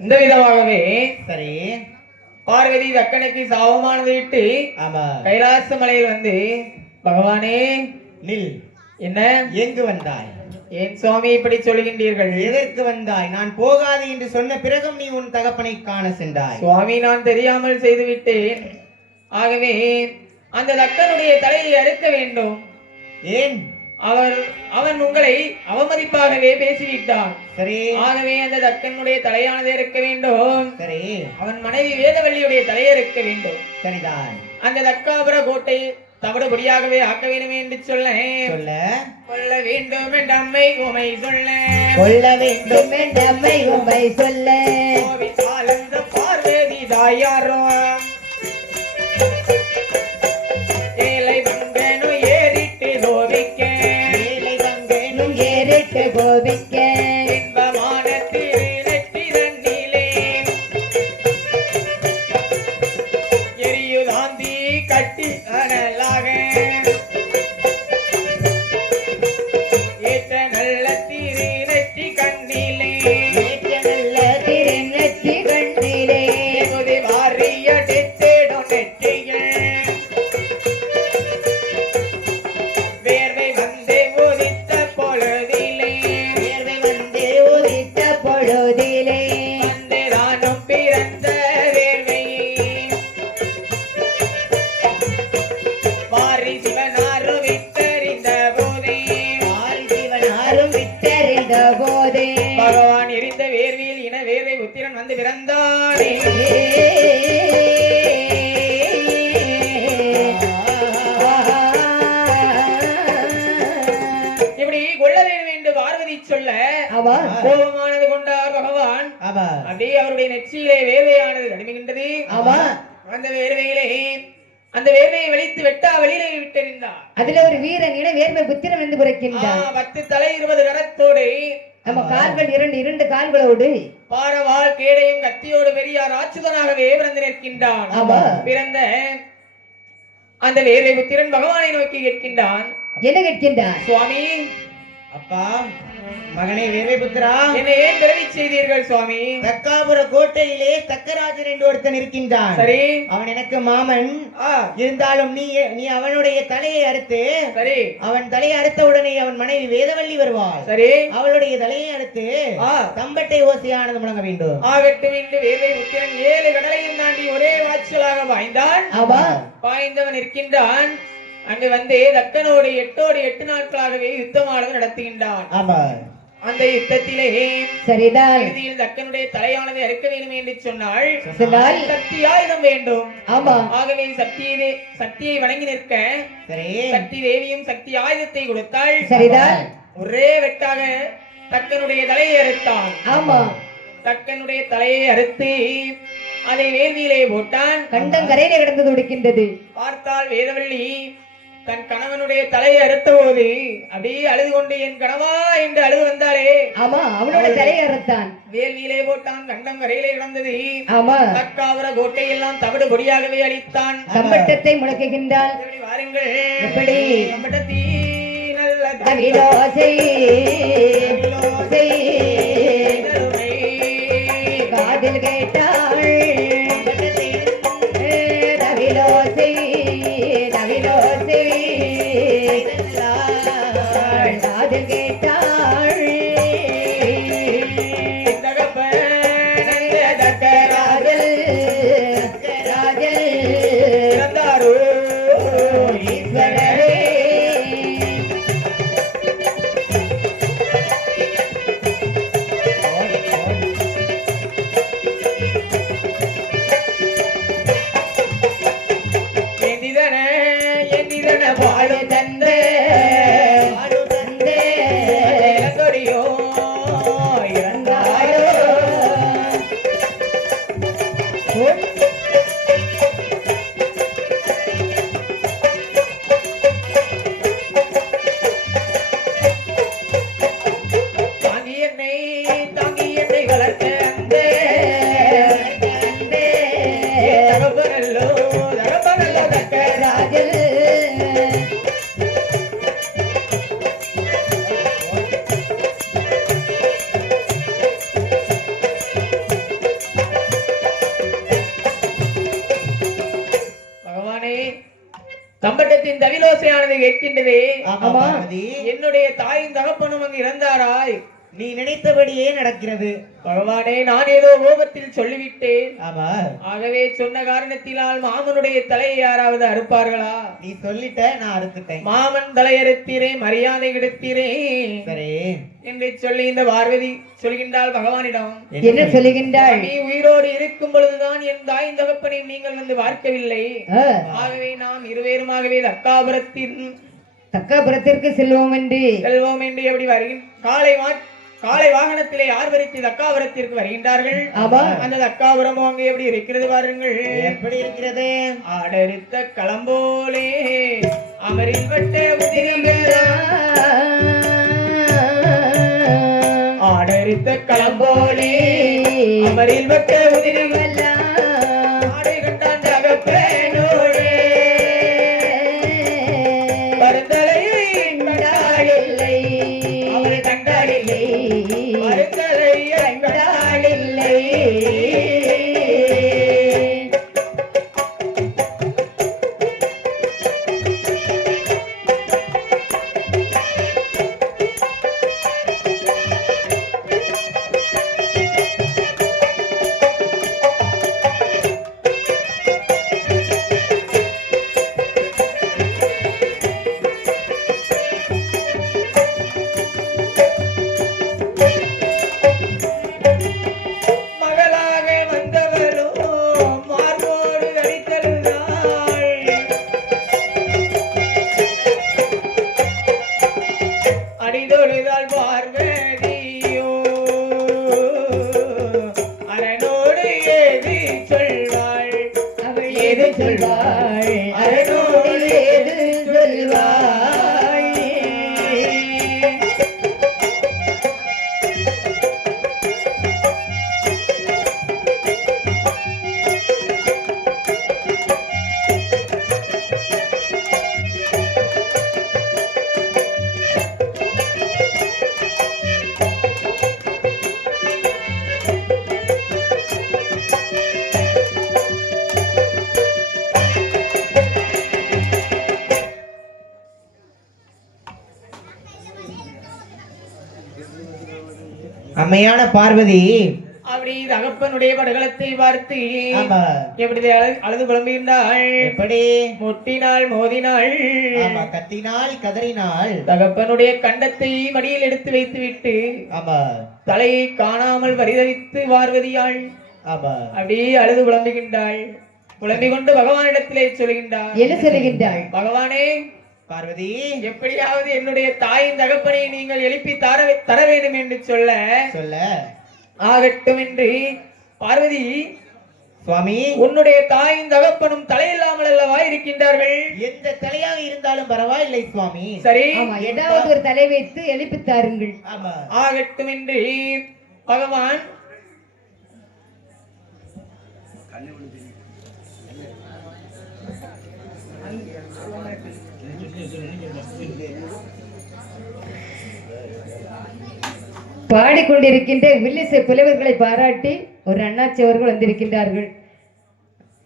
இந்த விதமாகவே சரி பார்வதி தக்கனுக்கு சாபமானது விட்டு கைலாச மலையில் வந்து பகவானே நில். என்ன எங்கு வந்தாய்? ஏன் சுவாமி இப்படி சொல்கின்றீர்கள்? எதற்கு வந்தாய்? நான் போகாது என்று சொன்ன பிறகும் நீ உன் தகப்பனை காண சென்றாய். சுவாமி நான் தெரியாமல் செய்துவிட்டேன். ஆகவே அந்த தக்கனுடைய தலையை அறுக்க வேண்டும். ஏன்? அவன் உங்களை அவமதிப்பாகவே பேசிவிட்டான். சரி. ஆகவே அந்த தக்கனுடைய தலையானதை இருக்க வேண்டும். சரி. அவன் மனைவி வேதவள்ளியுடைய தலையை இருக்க வேண்டும். சரிதான். அந்த தக்காபுர கோட்டை தவிடுபடியாகவே ஆக்க வேண்டும் என்று சொல்ல கொல்ல வேண்டும் என்ற அம்மை உமை சொல்ல கொல்ல வேண்டும் என்ற அம்மை உமை சொல்ல அந்த பார்வதி தாயாரோ ஏழை வங்கனும் ஏறிட்டு கோபிக்க ஏழை வங்கனும் ஏறிட்டு கோபிக்க இன்பமான திருநெற்றிலே எரியுதாந்தி கட்டி அனலாக ஏற்ற நல்ல திருநெற்றி கண்ணிலே ஏற்ற நல்ல திருநெற்றி கண்ணிலே முதி வாரிய டெத்தேடும் நெற்றிகள் வேர்வை வந்தே உதித்த பொழுதிலே வேர்வை வந்தே உதித்த பொழுதிலே வந்தே தானும் பிறந்த வேர்வையை வாரி சிவனாரும் விட்டறிந்த போதே போதே பகவான் எரிந்த வேர்வையில் இன வேர்வை உத்திரன் வந்து பிறந்தானே. இப்படி கொள்ள வேண்டும் என்று பார்வதி சொல்ல கோபமானது கொண்டார் பகவான். அப்படியே அவருடைய நெற்றியிலே வேர்வையானது தடுமைகின்றது. அந்த வேர்வையை வெளித்து வெட்டா வெளியிலே விட்டெறிந்தார். அதுல ஒரு வீரன் இன வேர்வை புத்திரன் வந்து பிறக்கின்றான். 10 தலை 20 கரத்தோடு நம்ம கால்கள் இரண்டு கால்களோடு பாரவாள் கேடையும் கத்தியோடு பெரியார் ராட்சதனாகவே பிறந்து நிற்கின்றான். பிறந்த அந்த வேர்வை புத்திரன் பகவானை நோக்கி கேட்கின்றான். என்ன கேட்கின்றான்? சுவாமி, அப்பா மகனே வேர்வை புத்திரா, என்னை ஏன் பிறவி செய்தீர்கள் சுவாமி? தக்காபுர கோட்டையிலே தக்கராஜன் என்று ஒருத்தன் இருக்கின்றான். சரி. அவன் எனக்கு மாமன். இருந்தாலும் நீ அவனுடைய தலையை அறுத்து, சரி, அவன் தலையை அறுத்த உடனே அவன் மனைவி வேதவள்ளி வருவாள். சரி, அவளுடைய தலையை அறுத்து தம்பட்டை ஓசையானது முழங்க வேண்டும். ஆகட்டும் என்று வேர்வை புத்திரன் 7 கடலையும் தாண்டி ஒரே வாட்சலாக பாய்ந்தான். பாய்ந்தவன் இருக்கின்றான். அங்கு வந்து தக்கனோடு 8 நாட்களாகவே யுத்தமானது நடத்துகின்றான். அந்த யுத்தத்திலே சரிதான் இறுதியில் தக்கனுடைய தலையானதை அறுக்க வேண்டும் என்று சொன்னாள். சக்தி ஆயுதம் வேண்டும். ஆகவே சக்தியை வணங்கி நிற்க சக்தி தேவியும் சக்தி ஆயுதத்தை கொடுத்தாள். சரிதான். ஒரே வெட்டாக தக்கனுடைய தலையை அறுத்தான். தக்கனுடைய தலையை அறுத்து அதை வேள்வியிலே போட்டான். கண்டம் கரையிலே கிடந்து துடிக்கின்றது. பார்த்தால் வேதவள்ளி தன் கணவனுடைய தலையை அறுத்த போது அப்படியே அழுது கொண்டு என் கணவா என்று அழுது வந்தாளே. அவனோட தலையை அறுத்தான். வேள்வியிலே போட்டான். கண்டம் கரையிலே கிடந்தது. தக்காவர கோட்டை எல்லாம் தவிடு பொடியாகவே அளித்தான். தம்பட்டத்தை முழக்குகின்றான். வாருங்கள், எப்படி தம்பட்டத்தி நல்ல காதில் கேட்டாள். காதில் கேட்டாள். தம்பட்டத்தின் தவிலோசையானது கேட்கின்றதே. ஆமா பார்வதி, என்னுடைய தாயும் தகப்பனும் அங்கு இறந்தாராய். நீ நினைத்தபடியே நடக்கிறது. பகவானே, நான் ஏதோ கோபத்தில் சொல்லிவிட்டேன். ஆமா, ஆகவே சொன்ன காரணத்தினால் மாமனுடைய தலையை யாராவது அறுப்பார்களா? நீ சொல்லிட்ட, நான் அறுத்துட்டேன். மாமன் தலையறுத்தீரே, மரியாதை கெடுத்தீரே சரி என்று சொல்லி இந்த பார்வதி சொல்கின்றாள் பகவானிடம். என்ன சொல்லுகின்றாள்? நீ உயிரோடு இருக்கும் பொழுதுதான் என் தாயின் தகப்பனையும் நீங்கள் வந்து பார்க்கவில்லை. ஆகவே நாம் இருவேறுமாகவே தக்காபுரத்திற்கு செல்வோம் என்று எப்படி வருகின்ற காலை வாகனத்திலே யார் வரைத்து தக்காபுரத்திற்கு வருகின்றார்கள். அந்த தக்காபுரம் அங்கு எப்படி இருக்கிறது பாருங்கள். எப்படி இருக்கிறது? ஆடரித்த களம்போலே அமரில் வட்ட உதிரிகளா, ஆடரித்த களம்போலே அமரில் வட்ட உதிரிகளா, ஆடை கண்டான் தகப்பனோடே வருந்தலையை கண்டாடில்லை, அவரை கண்டாடில்லை, வருந்தலையை கண்டாடில்லை. அடிதொழுதால் பார்வதியோ அரணோடு ஏது சொல்வாள், அவள் ஏது சொல்வாள், அரணோடு ஏது சொல்வாள். அம்மையான பார்வதி அப்படி தகப்பனுடைய படுகளத்தை பார்த்து ஆமா எப்படி அழுது புலம்புகின்றாள். எப்படி? முட்டினாள், மோதினாள், ஆமா, கத்தினாள், கதறினாள். தகப்பனுடைய கண்டத்தை மடியில் எடுத்து வைத்து விட்டு ஆமா தலையை காணாமல் பரிதவித்து பார்வதியாள். ஆமா அப்படி அழுது புலம்புகின்றாள். புலம்பிக் கொண்டு பகவானிடத்திலே சொல்கின்றாள். என்ன சொல்லுகின்றாள்? பகவானே, பார்வதி, எப்படியாவது என்னுடைய தாயின் தகப்பனை நீங்கள் எழுப்பி தர வேண்டும் என்று சொல்ல ஆகட்டும் என்று. பார்வதி, சுவாமி, உன்னுடைய தாயின் தகப்பனும் தலையில்லாமல் அல்லவா இருக்கின்றார்கள். எந்த தலையாக இருந்தாலும் பரவாயில்லை சுவாமி. சரி, ஏதாவது ஒரு தலை வைத்து எழுப்பி தாருங்கள். ஆகட்டும் என்று பகவான் பாடிக்கொண்டிருக்கின்ற வில்லிசை புலவர்களை பாராட்டி ஒரு அண்ணாச்சி அவர்கள் வந்திருக்கின்றார்கள்.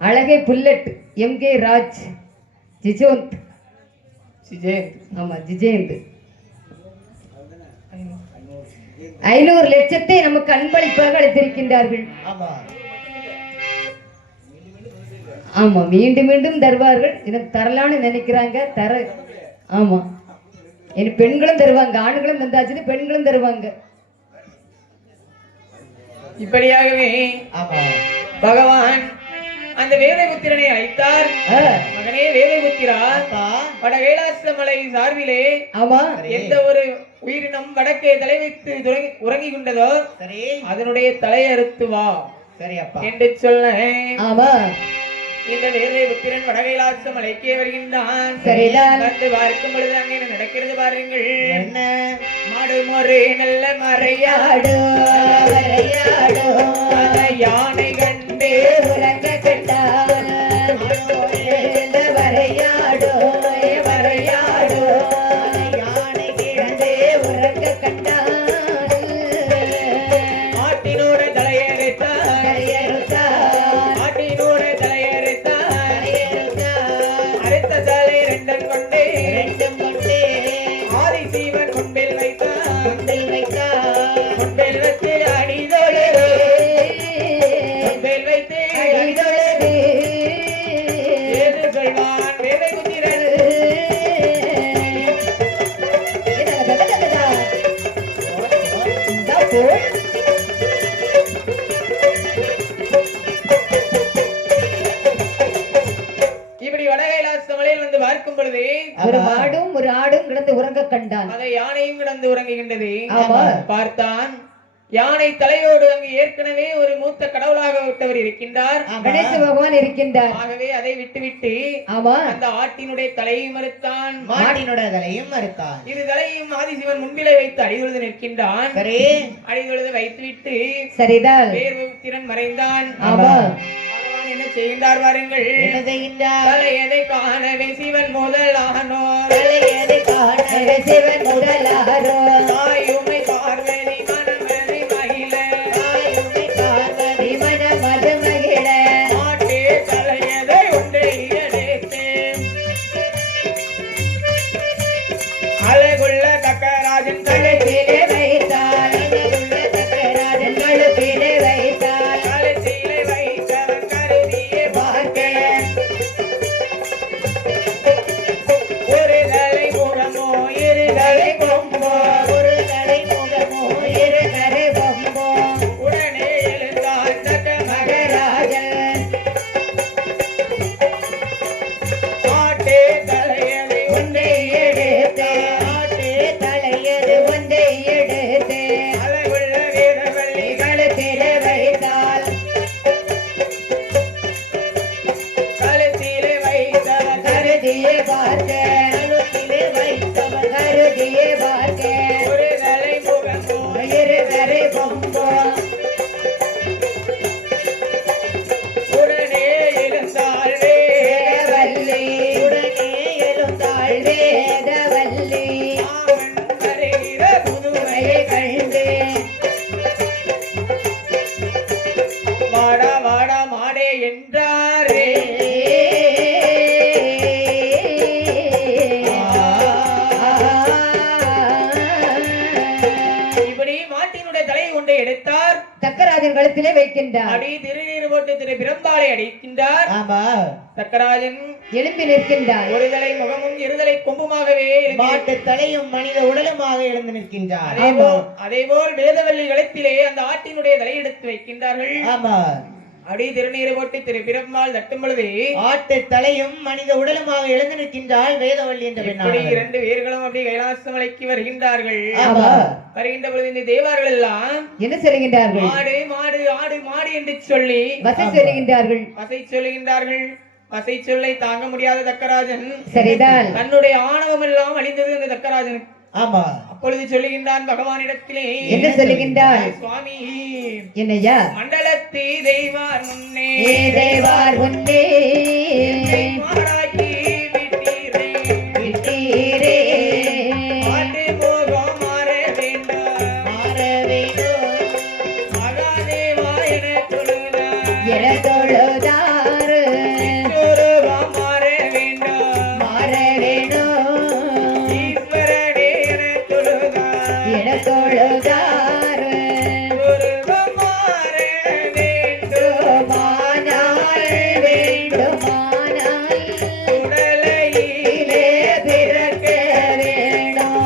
அழகை புல்லட் எம்.கே. ராஜ், ஜிஜேந்த், ஆமா ஜிஜேந்த் 500 லட்சத்தை நமக்கு அன்பளிப்பாக அளித்திருக்கின்றார்கள். ஆமா, மீண்டும் மீண்டும் தருவார்கள். எனக்கு தரலான்னு நினைக்கிறாங்க. ஆமா, என் பெண்களும் தருவாங்க, ஆண்களும் தந்தாச்சு, பெண்களும் தருவாங்க. இப்படியாகவே பகவான் அந்த வேதபுத்திரனை அழைத்தார். மகனே வேதபுத்திரா, வட கைலாசமலை சார்பிலே எந்த ஒரு உயிரினம் வடக்கே தலை வைத்து உறங்கி கொண்டதோ அதனுடைய தலையை அறுத்து வா என்று சொல்ல இந்த வேதபுத்திரன் வட கைலாசமலைக்கே வருகின்றான். வந்து பார்க்கும் பொழுது அங்கே நடக்கிறது பாருங்கள். என்ன? மாடுமொரு நல்ல மறையாடோ யானை கண்டே உறங்க கண்டால் வரையாடோ வரையாடோ யானை கிழந்தே உறங்க கண்டால் ஆட்டினோட தலையறுத்தார் தலையறுத்தார் ஆட்டினோட தலையறுத்தார் அறுத்த தலையரை முன்பேல் வைத்து அடிதொழுது முன்பேல் வைத்து அடிதொழுது ஏது சொல்வான் வேதை குதிரன் இப்படி வடகைலாச மலையில் வந்து பார்க்கும் பொழுது ஒரு மாடும் ஒரு ஆடும் கிடந்து உறங்க கண்டான். அதை யானையும் கிடந்து உறங்குகின்றது. ஆமா. பார்த்தான் யானை தலையோடு அங்கு ஏற்கனவே ஒரு மூத்த கடவுளாக விட்டவர் இருக்கின்றார், கணேச பகவான் இருக்கின்றார். ஆகவே அதை விட்டுவிட்டு ஆமா அந்த ஆட்டினுடைய தலையும் மறுத்தான், மாட்டினுடைய தலையும் மறுத்தான். இரு தலையும் ஆதிசிவன் முன்பிலே வைத்து அடிதொழுது நிற்கின்றான். சரி, அடிதொழுது வைத்துவிட்டு சரிதான் வேர்வு திறன் மறைந்தான். ஆமா பகவான் என்ன செய்கின்றார் பாருங்கள். என்ன செய்கின்றார்? தலையதை காணவே சிவன் முதலானோர் தலையதை காண சிவன் முதலாரோ தாயுமை பார்வதி மனமதி மகிழ தாயுமை பார்வதி மன மது மகிழ மாட்டே தலையதை ஒன்றை எடுத்து அழகுள்ள தக்கராஜன் கழுத்திலே வைத்தால் அழகுள்ள தக்கராஜன் கழுத்திலே வைத்தால் கழுத்திலே வைத்தவன் கருதியே பார்க்க ஒரு தலை முகமோ இரு தலை கொம்போ ஒரு தலை முகமோ இரு கரை பொம்போ உடனே எழுந்தான் தக்க மகராஜன் மாட்டே தலையதை ஒன்றை எடுத்து ஆட்டு தலையது ஒன்றை எடுத்து அழகுள்ள வீரவள்ளி கழுத்திலே வைத்தால் கழுத்திலே வைத்தவன் கருதியே பார்க்க கழுத்திலே வைத்தவர் கருதியே பார்க்க ஒரு தலை முகமோ இரு கரை பொம்போ உடனே எழுந்தாள் வேதவள்ளி உடனே எழுந்தாள் வேதவல்லி மாமன் வருகிற புதுமையை கண்டு வாடா வாடா மாடே என்றாரே. இப்படி மாட்டினுடைய தலையை கொண்டு எடுத்தார், தக்கராஜன் கழுத்திலே வைக்கின்றார். அடி திருநீர் போட்டு திரு பிரம்பாலை அடிக்கின்றார். ஆமா, சக்கராஜன் எழும்பி நிற்கின்றார். ஒரு தலை முகமும் இருதலை கொம்புமாகவே எழும்பி மாட்டு தலையும் மனித உடலுமாக எழுந்து நிற்கின்றார். அதேபோல் வேதவள்ளி கழுத்திலே அந்த ஆட்டினுடைய தலை எடுத்து வைக்கின்றார்கள். ஆமா, அடி திருநீர் போட்டு திரு பிரம்பால் தட்டும் பொழுது ஆட்டு தலையும் மனித உடலுமாக எழுந்து நிற்கின்றாள் வேதவள்ளி என்ற இப்படி பெண்ணானவள். இரண்டு பேர்களும் அப்படி கைலாசமலைக்கு வருகின்றார்கள். ஆமா, வருகின்ற பொழுது இந்த தேவார்கள் எல்லாம் என்ன சொல்லுகின்றார்கள்? மாடு மாடு ஆடு மாடு என்று சொல்லி வசை சொல்லுகின்றார்கள். வசை சொல்லுகின்றார்கள். வசை சொல்லை தாங்க முடியாத தக்கராஜன் சரிதான். தன்னுடைய ஆணவம் எல்லாம் அழிந்தது அந்த தக்கராஜனுக்கு. ஆமா, அப்பொழுது சொல்லுகின்றான் பகவானிடத்திலே, என்ன சொல்லுகின்றார்? சுவாமி என்னையா? மண்டலத்தி தெய்வார் முன்னே ஏ தேவார் உன்னே என்னை மாடாக்கி விட்டீரே. விட்டீரே மாட்டு மோகம் மாற வேண்டாம், மாற வேண்டும். மகாதேவா என தொழுதார். என தொழுதாறு சொரூபம் மாற வேண்டாம், மாற வேணும் ஈஸ்வரனே என தொழுதார். என தொழுதாறு சொரூபம் மாற வேண்டும், மானால் வேண்டுமானால் உடலையிலே பிறக்க வேணும்.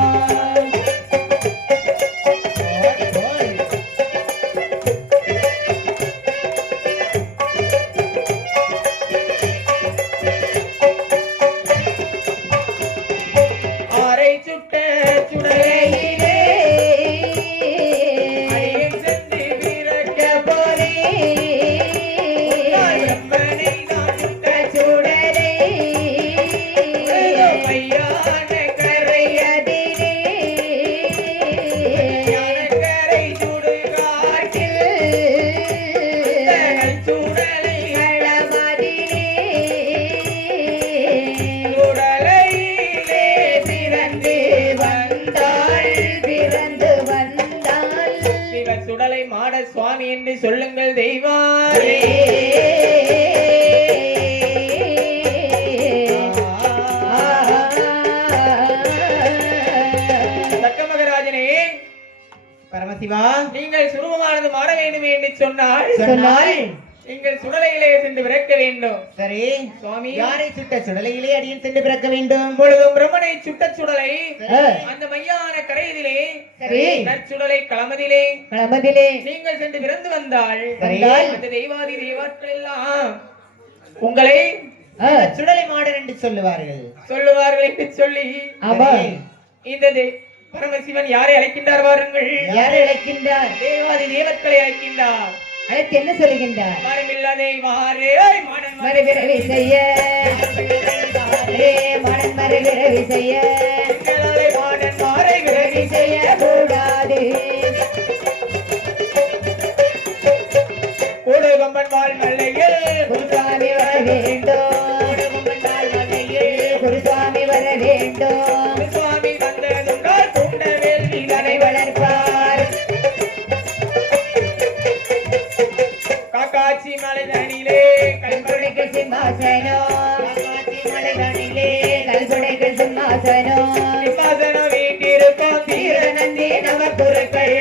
ஆரை சுட்ட சுடலையிலே கையிலே அடியேன் சென்று பிறக்க போரே பிரம்மனை நான் சுட்ட சுடரே மையான கரை அதிலே ஞானக்கரை சுடுகாட்டில் சுடலை சுடலையிலே பிறந்து வந்தாள். சிவ சுடலை மாட சுவாமி என்று சொல்லுங்கள் தெய்வாரே. தக்க மகராஜனே, பரமசிவ தலைவா நீங்கள் சுரூபமானது மாற வேண்டும் என்று சொன்னால் நீங்கள் சுடலையிலே சென்று பிறக்க வேண்டும். சரி சுவாமி, யாரை சுட்ட சுடலையிலே அடியில் சென்று பிறக்க வேண்டும்? பொழுதும் பிரம்மனை சுட்ட சுடலை அந்த மையான கரையிலே நற்சுடலை களமதிலே நீங்கள் சென்று பிறந்து வந்தால் அந்த தெய்வாதி தெய்வாட்கள் எல்லாம் உங்களை சுடலை மாடர் என்று சொல்லுவார்கள் என்று சொல்லி இந்த பரமசிவன் யாரை அழைக்கின்றார் பாருங்கள். யாரை அழைக்கின்றார்? தேவாதி தேவர்களை அழைக்கின்றார். அழைத்து என்ன சொல்கின்றார்? மரமில்லாதே வாரே மடன் மரவிரவி செய்ய மடன் மரவிரவி செய்ய மடன் மாறை விரவி செய்ய கூடாது. கூடு கொம்பன் வாழ் மல்லையில் குருசாமி வர வேண்டும். குருசாமி வர வேண்டும். சுவாமி வந்ததுண்டால் குண்ட வேள்வி இதனை வளர்ப்பார். காக்காட்சி மலைதனிலே கல்புடைகள் சிம்மாசனம். மலைதனிலே கல்புடைகள் சிம்மாசனம். சிம்மாசனம் வீட்டிருக்கும் தீரநந்தி நவக்குருக்கள்.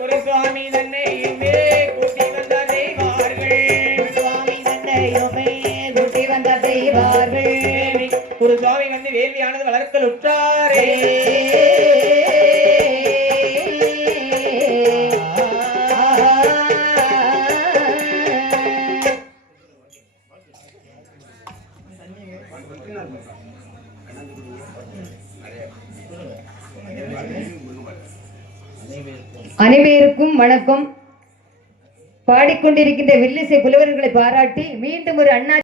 குருசுவாமி தன்னையுமே கூட்டி வந்த தெய்வார்கள். சுவாமி தன்னையுமே கூட்டி வந்த தெய்வார்கள். குருசுவாமி வந்து வேள்வியானது வளர்க்கல் உற்றாரே. அனைவருக்கும் வணக்கம். பாடிக்கொண்டிருக்கின்ற வில்லிசை புலவர்களை பாராட்டி மீண்டும் ஒரு அண்ணா